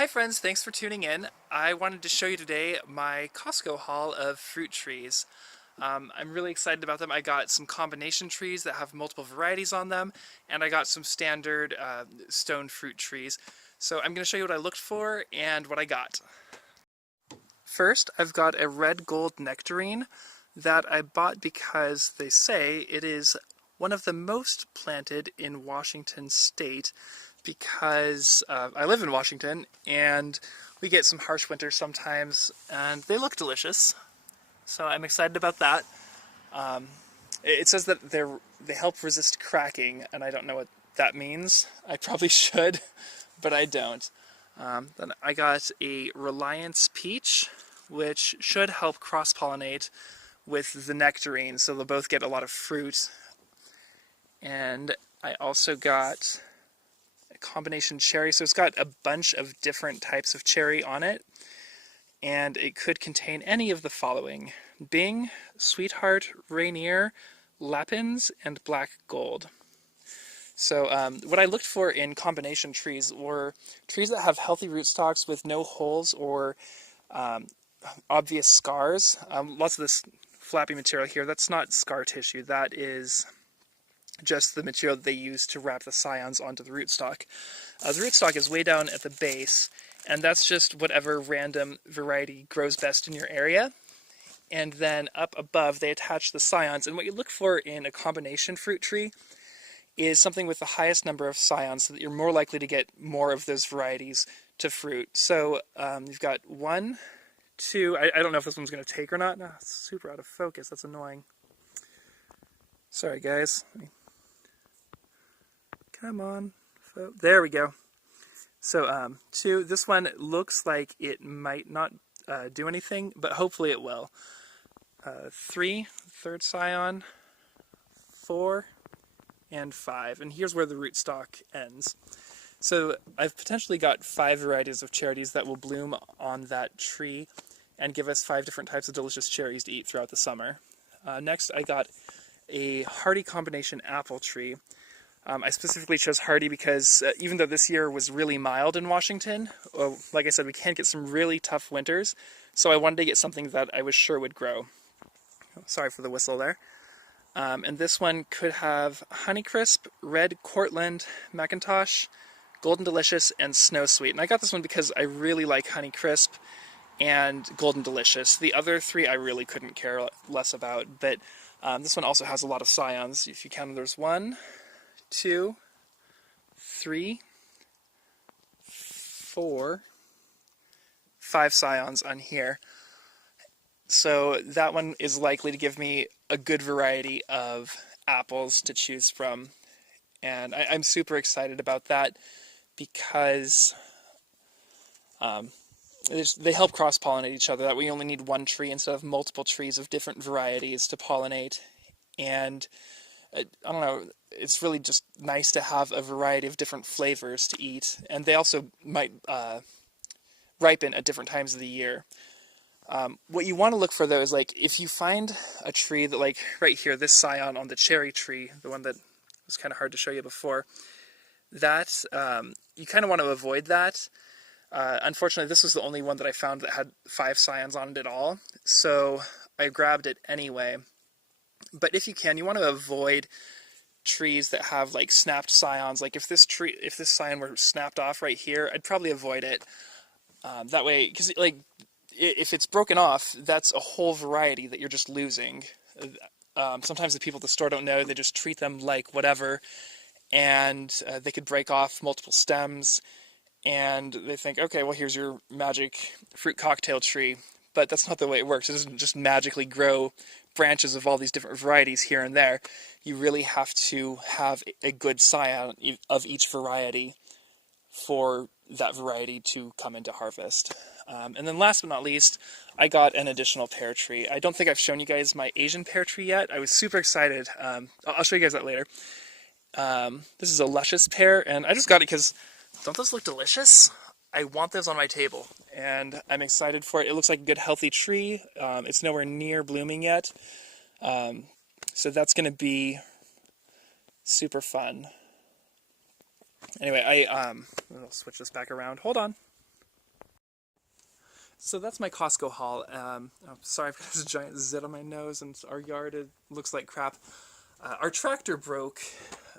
Hi friends, thanks for tuning in. I wanted to show you today my Costco haul of fruit trees. I'm really excited about them. I got some combination trees that have multiple varieties on them, and I got some standard stone fruit trees. So I'm going to show you what I looked for and what I got. First, I've got a red gold nectarine that I bought because they say it is one of the most planted in Washington state because I live in Washington and we get some harsh winters sometimes and they look delicious. So I'm excited about that. Um, it says that they help resist cracking, and I don't know what that means. I probably should, but I don't. Then I got a Reliance peach, which should help cross-pollinate with the nectarine, so they'll both get a lot of fruit. And I also got a combination cherry, so it's got a bunch of different types of cherry on it, and it could contain any of the following: Bing, Sweetheart, Rainier, Lapins, and Black Gold. So what I looked for in combination trees were trees that have healthy rootstocks with no holes or um, obvious scars. Lots of this flappy material here, that's not scar tissue, that is just the material that they use to wrap the scions onto the rootstock. The rootstock is way down at the base, and that's just whatever random variety grows best in your area. And then up above they attach the scions, and what you look for in a combination fruit tree is something with the highest number of scions so that you're more likely to get more of those varieties to fruit. So you've got one, two, I don't know if this one's going to take or not. No, it's super out of focus, that's annoying. Sorry guys. Come on. There we go. So two, this one looks like it might not do anything, but hopefully it will. Three, third scion, four, and five. And here's where the rootstock ends. So I've potentially got 5 varieties of cherries that will bloom on that tree and give us 5 different types of delicious cherries to eat throughout the summer. Next, I got a hardy combination apple tree. I specifically chose hardy because even though this year was really mild in Washington, like I said, we can get some really tough winters, so I wanted to get something that I was sure would grow. Sorry for the whistle there. And this one could have Honeycrisp, Red Cortland, Macintosh, Golden Delicious, and Snow Sweet. And I got this one because I really like Honeycrisp and Golden Delicious. The other 3 I really couldn't care less about, but this one also has a lot of scions. If you count them, there's 1, 2, 3, 4, 5 scions on here. So that one is likely to give me a good variety of apples to choose from. And I'm super excited about that because they help cross-pollinate each other. That we only need one tree instead of multiple trees of different varieties to pollinate. And I don't know, it's really just nice to have a variety of different flavors to eat. And they also might ripen at different times of the year. What you want to look for, though, is like if you find a tree that, like right here, this scion on the cherry tree, the one that was kind of hard to show you before, that you kind of want to avoid that. Unfortunately, this was the only one that I found that had 5 scions on it at all, so I grabbed it anyway. But if you can, you want to avoid trees that have like snapped scions. Like if this scion were snapped off right here, I'd probably avoid it. That way, because like if it's broken off, that's a whole variety that you're just losing. Sometimes the people at the store don't know, they just treat them like whatever, and they could break off multiple stems, and they think, okay, well here's your magic fruit cocktail tree, but that's not the way it works. It doesn't just magically grow branches of all these different varieties here and there. You really have to have a good scion of each variety for that variety to come into harvest. And then last but not least, I got an additional pear tree. I don't think I've shown you guys my Asian pear tree yet. I was super excited. I'll show you guys that later. This is a luscious pear, and I just got it because, don't those look delicious? I want those on my table, and I'm excited for it. It looks like a good healthy tree. It's nowhere near blooming yet, so that's going to be super fun. Anyway, I'll switch this back around. Hold on. So that's my Costco haul. Oh, sorry, I've got this giant zit on my nose, and our yard, it looks like crap. Our tractor broke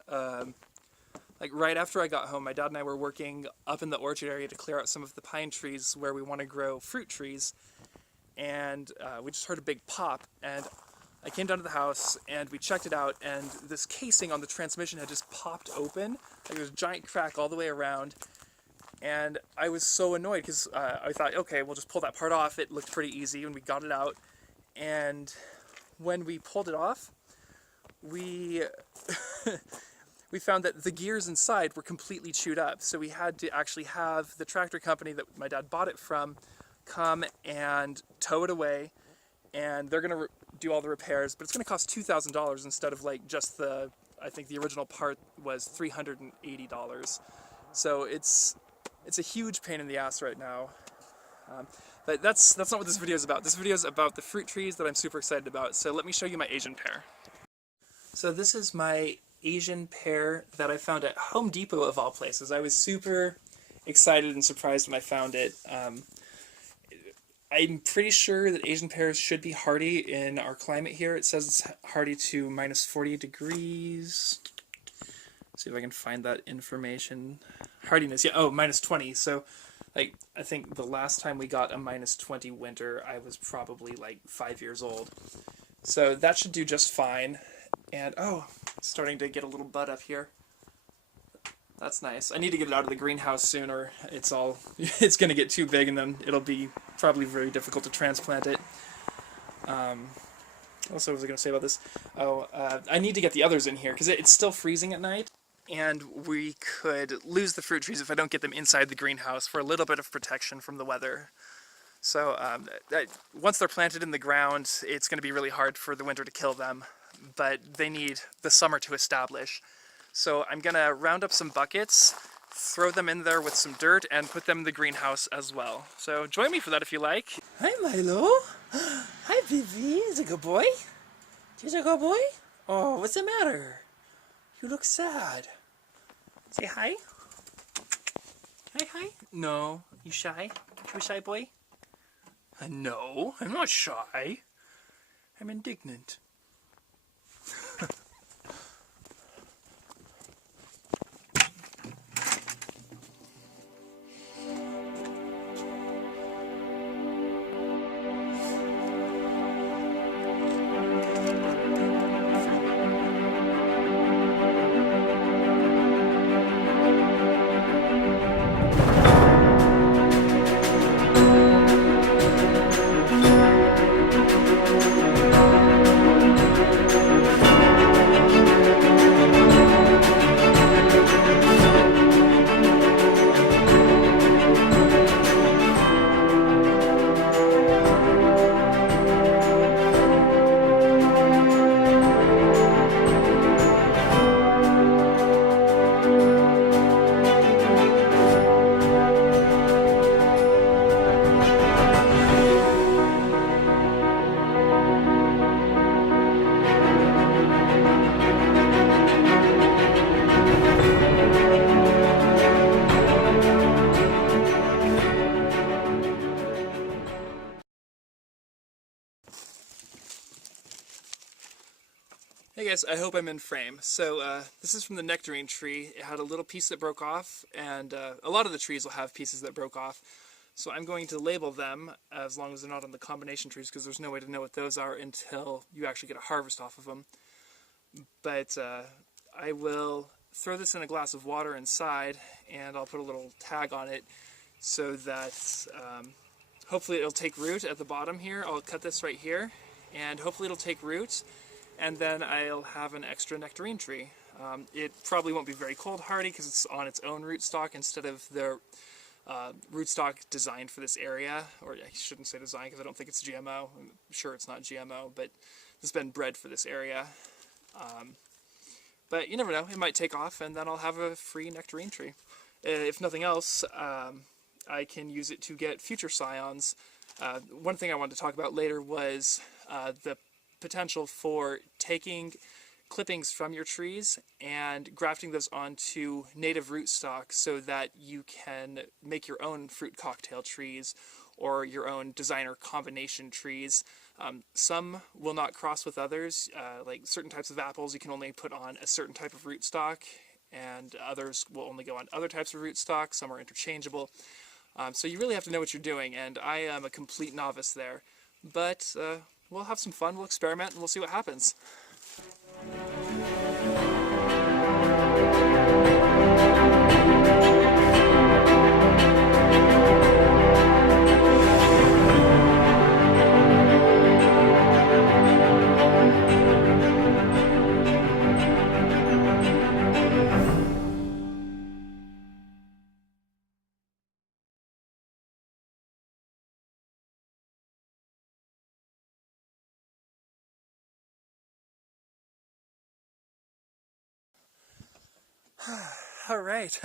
like right after I got home. My dad and I were working up in the orchard area to clear out some of the pine trees where we want to grow fruit trees, and we just heard a big pop, and I came down to the house and we checked it out, and this casing on the transmission had just popped open. Like, there was a giant crack all the way around, and I was so annoyed because I thought, okay, we'll just pull that part off. It looked pretty easy, and we got it out. And when we pulled it off, we we found that the gears inside were completely chewed up. So we had to actually have the tractor company that my dad bought it from come and tow it away, and they're going to do all the repairs, but it's going to cost $2,000 instead of like just I think the original part was $380. So it's a huge pain in the ass right now. But that's not what this video is about. This video is about the fruit trees that I'm super excited about. So let me show you my Asian pear. So this is my Asian pear that I found at Home Depot of all places. I was super excited and surprised when I found it. I'm pretty sure that Asian pears should be hardy in our climate here. It says it's hardy to minus 40 degrees. Let's see if I can find that information. Hardiness, yeah, oh, minus 20. So, like, I think the last time we got a minus 20 winter, I was probably like 5 years old. So that should do just fine. And, oh, it's starting to get a little bud up here. That's nice. I need to get it out of the greenhouse soon, or it's going to get too big, and then it'll be probably very difficult to transplant it. Also, what was I going to say about this? Oh, I need to get the others in here, because it's still freezing at night, and we could lose the fruit trees if I don't get them inside the greenhouse for a little bit of protection from the weather. So once they're planted in the ground, it's going to be really hard for the winter to kill them, but they need the summer to establish. So I'm going to round up some buckets, throw them in there with some dirt, and put them in the greenhouse as well. So join me for that if you like. Hi, Milo. Hi, Bibi. Is it a good boy? Is it a good boy? Oh, what's the matter? You look sad. Say hi. Hi, hi. No. You shy? You a shy boy? No, I'm not shy. I'm indignant. Hey guys, I hope I'm in frame. So this is from the nectarine tree. It had a little piece that broke off, and a lot of the trees will have pieces that broke off. So I'm going to label them as long as they're not on the combination trees, because there's no way to know what those are until you actually get a harvest off of them. But I will throw this in a glass of water inside, and I'll put a little tag on it so that hopefully it'll take root at the bottom here. I'll cut this right here, and hopefully it'll take root. And then I'll have an extra nectarine tree. It probably won't be very cold hardy because it's on its own rootstock instead of the rootstock designed for this area. Or I shouldn't say design because I don't think it's GMO. I'm sure it's not GMO, but it's been bred for this area. But you never know, it might take off, and then I'll have a free nectarine tree. If nothing else, I can use it to get future scions. One thing I wanted to talk about later was the potential for taking clippings from your trees and grafting those onto native rootstock so that you can make your own fruit cocktail trees or your own designer combination trees. Some will not cross with others, like certain types of apples you can only put on a certain type of rootstock, and others will only go on other types of rootstock. Some are interchangeable. So you really have to know what you're doing, and I am a complete novice there. But we'll have some fun, we'll experiment, and we'll see what happens. Alright,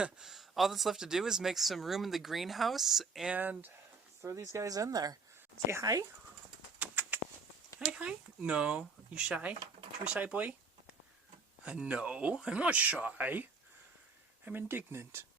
all that's left to do is make some room in the greenhouse and throw these guys in there. Say hi. Hi, hi. No, you shy? You a shy boy? No, I'm not shy. I'm indignant.